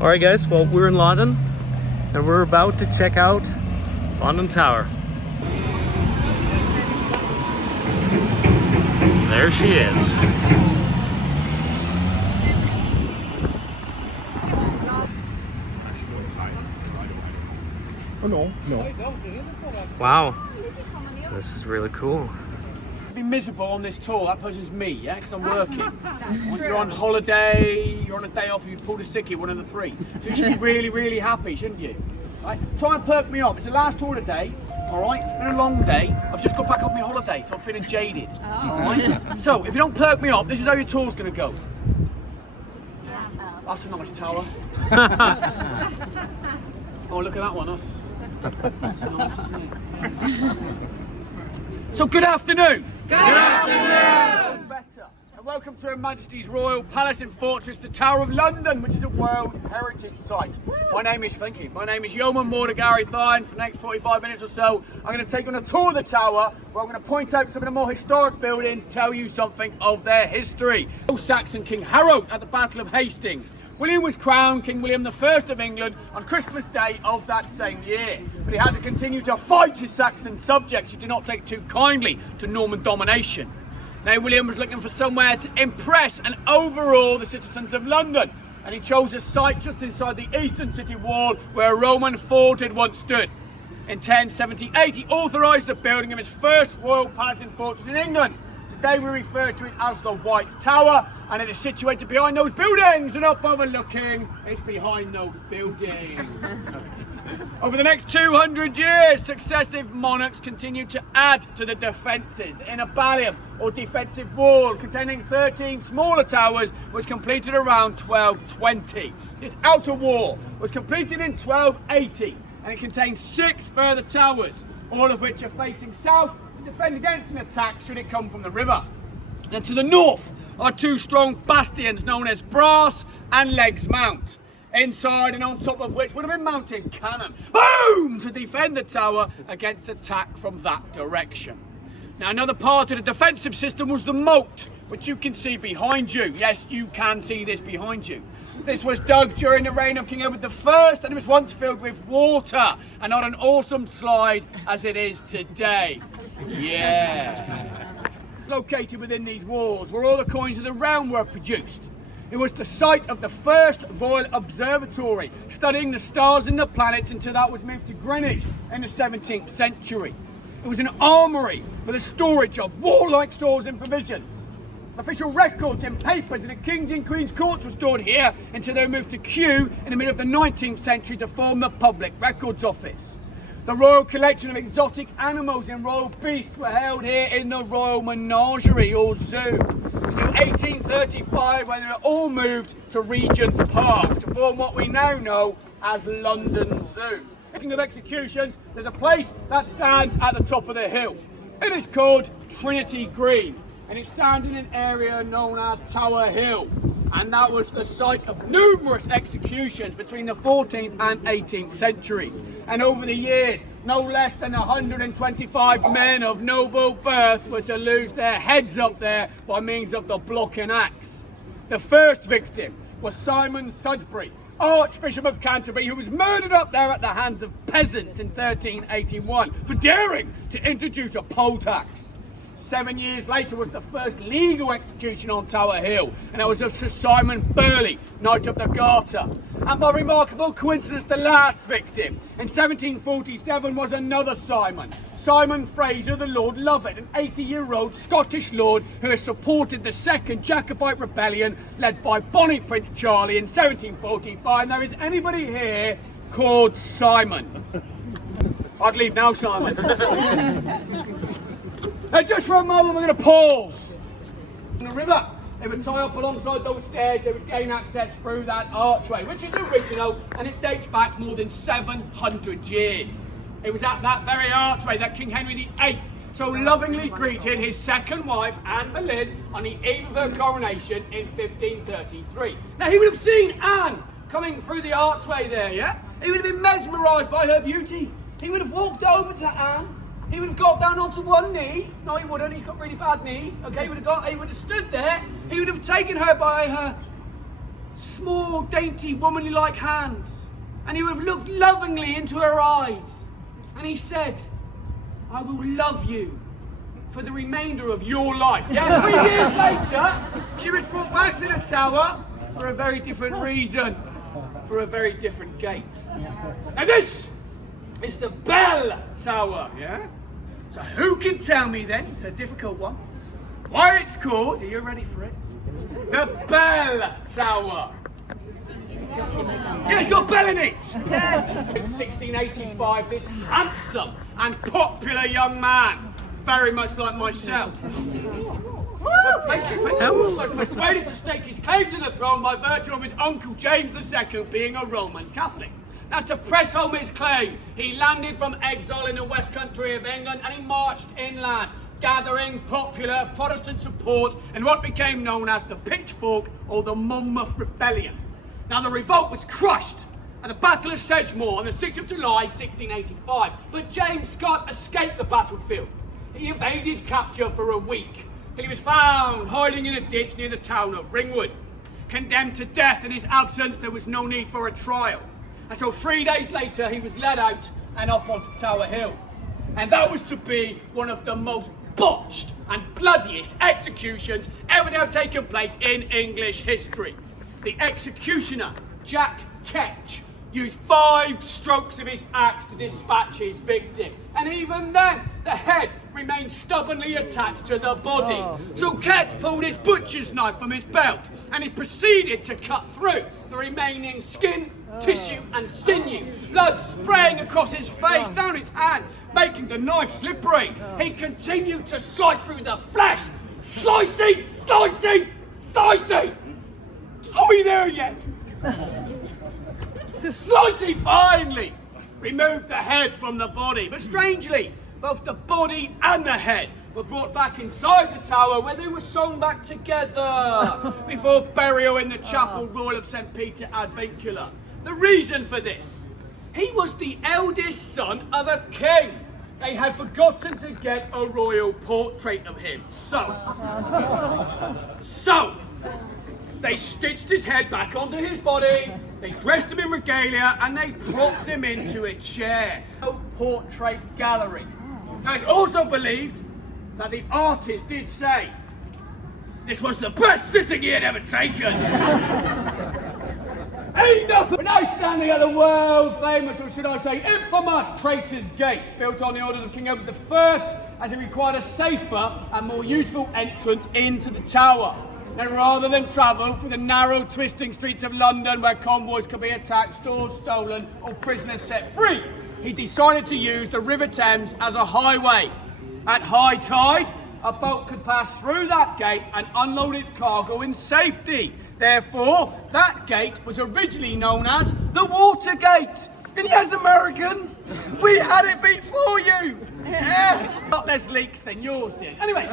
Alright guys, well we're in London and we're about to check out London Tower. There she is. Oh no. Wow, this is really cool. Be miserable on this tour, that person's me, yeah, because I'm working. You're on holiday, you're on a day off, you've pulled a sickie, one of the three. So you should be really, really happy, shouldn't you? Right? Try and perk me up. It's the last tour today, all right? It's been a long day. I've just got back off my holiday, so I'm feeling jaded. All right? So if you don't perk me up, this is how your tour's going to go. That's a nice tower. Oh, look at that one. That's nice, isn't it? So good afternoon. Good afternoon. Better. And welcome to Her Majesty's Royal Palace and Fortress, the Tower of London, which is a World Heritage Site. My name is Yeoman Warder Gary Thynne. For the next 45 minutes or so, I'm going to take you on a tour of the tower, where I'm going to point out some of the more historic buildings, tell you something of their history. Saxon King Harold at the Battle of Hastings. William was crowned King William I of England on Christmas Day of that same year. But he had to continue to fight his Saxon subjects who did not take too kindly to Norman domination. Now William was looking for somewhere to impress and overawe the citizens of London, and he chose a site just inside the eastern city wall where a Roman fort had once stood. In 1078 he authorised the building of his first royal palace and fortress in England. Today we refer to it as the White Tower, and it is situated behind those buildings, and up overlooking, it's behind those buildings. Over the next 200 years, successive monarchs continued to add to the defences. The inner ballium, or defensive wall, containing 13 smaller towers, was completed around 1220. This outer wall was completed in 1280, and it contains 6 further towers, all of which are facing south, defend against an attack should it come from the river. And to the north are 2 strong bastions known as Brass and Legs Mount, inside and on top of which would have been mounted cannon, boom, to defend the tower against attack from that direction. Now another part of the defensive system was the moat, which you can see behind you. Yes, you can see this behind you. This was dug during the reign of King Edward I, and it was once filled with water and not an awesome slide as it is today. Yeah. Located within these walls where all the coins of the realm were produced. It was the site of the first Royal Observatory, studying the stars and the planets until that was moved to Greenwich in the 17th century. It was an armoury for the storage of warlike stores and provisions. Official records and papers in the King's and Queen's courts were stored here until they were moved to Kew in the middle of the 19th century to form the Public Records Office. The royal collection of exotic animals and royal beasts were held here in the Royal Menagerie or Zoo until 1835, when they were all moved to Regent's Park to form what we now know as London Zoo. Speaking of executions, there's a place that stands at the top of the hill. It is called Trinity Green, and it stands in an area known as Tower Hill, and that was the site of numerous executions between the 14th and 18th centuries. And over the years, no less than 125 men of noble birth were to lose their heads up there by means of the block and axe. The first victim was Simon Sudbury, Archbishop of Canterbury, who was murdered up there at the hands of peasants in 1381 for daring to introduce a poll tax. 7 years later was the first legal execution on Tower Hill, and that was of Sir Simon Burley, Knight of the Garter. And by remarkable coincidence, the last victim in 1747 was another Simon, Simon Fraser, the Lord Lovat, an 80-year-old Scottish lord who has supported the second Jacobite rebellion led by Bonnie Prince Charlie in 1745. Now, is anybody here called Simon? I'd leave now, Simon. Now just for a moment we're going to pause. In the river, they would tie up alongside those stairs, they would gain access through that archway, which is original, and it dates back more than 700 years. It was at that very archway that King Henry VIII so lovingly greeted his second wife, Anne Boleyn, on the eve of her coronation in 1533. Now he would have seen Anne coming through the archway there, yeah? He would have been mesmerised by her beauty. He would have walked over to Anne. He would have got down onto one knee. No, he wouldn't. He's got really bad knees. Okay, he would have stood there. He would have taken her by her small, dainty, womanly-like hands, and he would have looked lovingly into her eyes, and he said, "I will love you for the remainder of your life." Yeah, 3 years later, she was brought back to the tower for a very different reason, for a very different gate. Now this is the Bell Tower, yeah? So who can tell me then, it's a difficult one, why it's called, are you ready for it? The Bell Tower. Yeah, it's got bell in it! Yes! In 1685, this handsome and popular young man, very much like myself, thank you, was persuaded to stake his claim to the throne by virtue of his uncle James II being a Roman Catholic. Now, to press home his claim, he landed from exile in the west country of England and he marched inland, gathering popular Protestant support in what became known as the Pitchfork or the Monmouth Rebellion. Now, the revolt was crushed at the Battle of Sedgemoor on the 6th of July, 1685, but James Scott escaped the battlefield. He evaded capture for a week, till he was found hiding in a ditch near the town of Ringwood. Condemned to death in his absence, there was no need for a trial. And so 3 days later, he was led out and up onto Tower Hill. And that was to be one of the most botched and bloodiest executions ever to have taken place in English history. The executioner, Jack Ketch, used 5 strokes of his axe to dispatch his victim. And even then, the head remained stubbornly attached to the body. So Ketch pulled his butcher's knife from his belt and he proceeded to cut through the remaining skin, tissue and sinew, blood spraying across his face, down his hand, making the knife slippery. He continued to slice through the flesh. Slicing, slicing, slicing! Are we there yet? To slice, he finally removed the head from the body. But strangely, both the body and the head were brought back inside the tower where they were sewn back together before burial in the Chapel Royal of St. Peter ad Vincula. The reason for this, he was the eldest son of a king. They had forgotten to get a royal portrait of him. So, they stitched his head back onto his body, they dressed him in regalia, and they propped him into a chair. A portrait gallery. Now, it's also believed that the artist did say this was the best sitting he had ever taken. Enough! We're now standing at the world famous, or should I say infamous, Traitors Gate, built on the orders of King Edward I, as it required a safer and more useful entrance into the tower. Now, rather than travel through the narrow, twisting streets of London where convoys could be attacked, stores stolen, or prisoners set free, he decided to use the River Thames as a highway. At high tide, a boat could pass through that gate and unload its cargo in safety. Therefore, that gate was originally known as the Water Gate. And yes, Americans, we had it before you. Not less leaks than yours did. Anyway,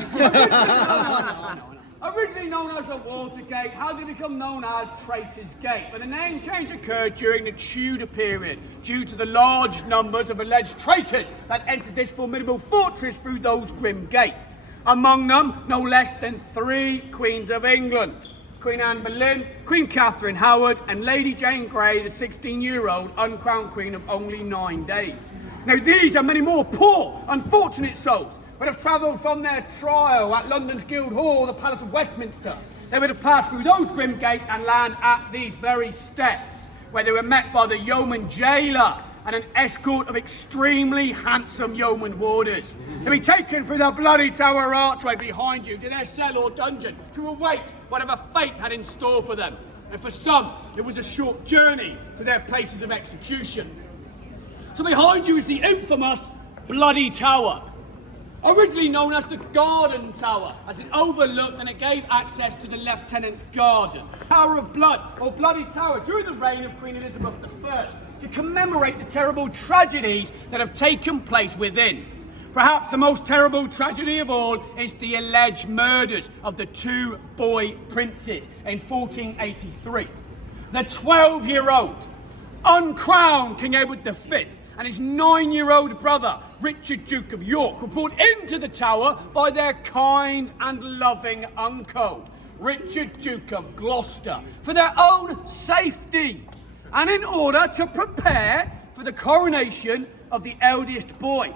originally known as the Water Gate, how did it become known as Traitors Gate? Well, the name change occurred during the Tudor period due to the large numbers of alleged traitors that entered this formidable fortress through those grim gates. Among them, no less than 3 Queens of England. Queen Anne Boleyn, Queen Catherine Howard, and Lady Jane Grey, the 16-year-old uncrowned queen of only 9 days. Now, these and many more poor, unfortunate souls would have travelled from their trial at London's Guildhall or the Palace of Westminster. They would have passed through those grim gates and land at these very steps, where they were met by the yeoman jailer and an escort of extremely handsome yeoman warders. To be taken through the bloody tower archway behind you to their cell or dungeon to await whatever fate had in store for them. And for some, it was a short journey to their places of execution. So behind you is the infamous Bloody Tower, originally known as the Garden Tower, as it overlooked and it gave access to the Lieutenant's Garden. Tower of Blood, or Bloody Tower, during the reign of Queen Elizabeth I, to commemorate the terrible tragedies that have taken place within. Perhaps the most terrible tragedy of all is the alleged murders of the 2 boy princes in 1483. The 12-year-old, uncrowned King Edward V and his 9-year-old brother, Richard, Duke of York, were brought into the tower by their kind and loving uncle. Richard, Duke of Gloucester, for their own safety and in order to prepare for the coronation of the eldest boy.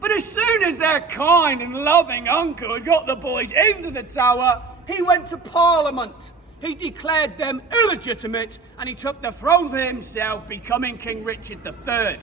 But as soon as their kind and loving uncle had got the boys into the tower, he went to Parliament. He declared them illegitimate and he took the throne for himself, becoming King Richard III.